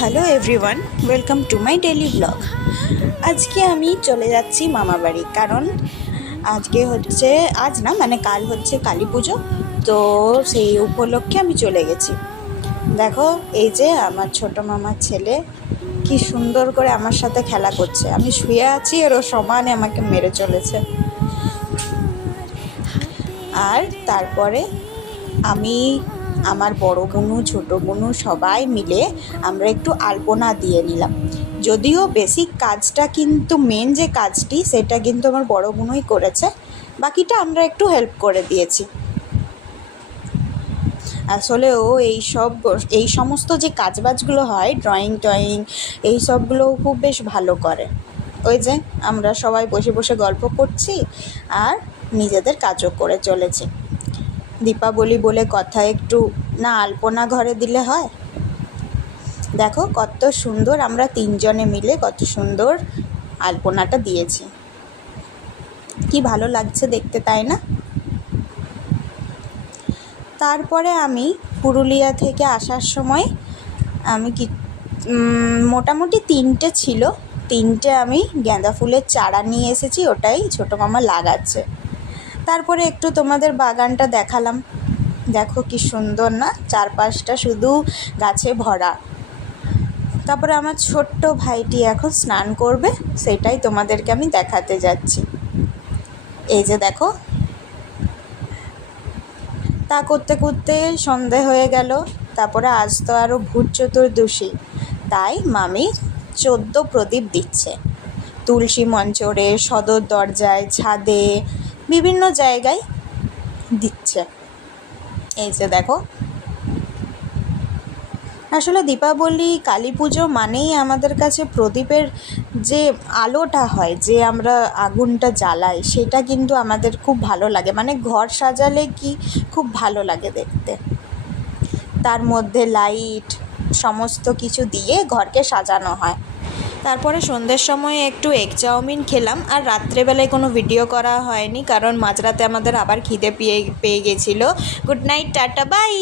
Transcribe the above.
Hello everyone, welcome to my daily blog. আজকে আমি চলে যাচ্ছি মামা বাড়ি, কারণ আজকে হচ্ছে কাল হচ্ছে কালী পুজো। তো সেই উপলক্ষে আমি চলে গেছি। দেখো, এই যে আমার ছোট মামার ছেলে কি সুন্দর করে আমার সাথে খেলা করছে। আমি শুয়ে আছি আর ও সমানে আমাকে মেরে চলেছে। আর তারপরে আমি, আমার বড় বোনু, ছোটো বোনু সবাই মিলে আমরা একটু আলপনা দিয়ে নিলাম। যদিও বেসিক কাজটা কিন্তু মেন যে কাজটি সেটা কিন্তু আমার বড় বোনুই করেছে, বাকিটা আমরা একটু হেল্প করে দিয়েছি। আসলে ও এই সমস্ত যে কাজবাজগুলো হয়, ড্রয়িং টয়িং, এই সবগুলো খুব বেশ ভালো করে। ওই যে আমরা সবাই বসে বসে গল্প করছি আর নিজেদের কাজও করে চলেছি। দীপাবলি বলে কথা, একটু না আলপনা ঘরে দিলে হয়? দেখো কত সুন্দর, আমরা তিনজনে মিলে কত সুন্দর আলপনাটা দিয়েছি। কি ভালো লাগছে দেখতে, তাই না? তারপরে আমি পুরুলিয়া থেকে আসার সময় আমি মোটামুটি তিনটে আমি গাঁদা ফুলের চারা নিয়ে এসেছি, ওটাই ছোটো মামা লাগাচ্ছে। তারপরে একটু তোমাদের বাগানটা দেখালাম। দেখো কি সুন্দর না, চারপাশটা শুধু গাছে ভরা। তারপরে আমার ছোট্ট ভাইটি এখন স্নান করবে, সেটাই তোমাদেরকে আমি দেখাতে যাচ্ছি। এই যে দেখো, তা করতে করতে সন্ধে হয়ে গেল। তারপরে আজ তো আরও ভূত চতুর্দশী, তাই মামি 14 প্রদীপ দিচ্ছে। তুলসী মঞ্চরে, সদর দরজায়, ছাদে, বিভিন্ন জায়গায় দিচ্ছে। এই যে দেখো, আসলে দীপাবলি, কালী পুজো মানেই আমাদের কাছে প্রদীপের যে আলোটা হয়, যে আমরা আগুনটা জ্বালাই, সেটা কিন্তু আমাদের খুব ভালো লাগে। মানে ঘর সাজালে কি খুব ভালো লাগে দেখতে। তার মধ্যে লাইট সমস্ত কিছু দিয়ে ঘরকে সাজানো হয়। তারপরে সন্ধ্যের সময় একটু এগ চাউমিন খেলাম। আর রাত্রেবেলায় কোনো ভিডিও করা হয়নি, কারণ মাঝরাতে আমাদের আবার খিদে পেয়ে গেছিলো। Good night, tata, by.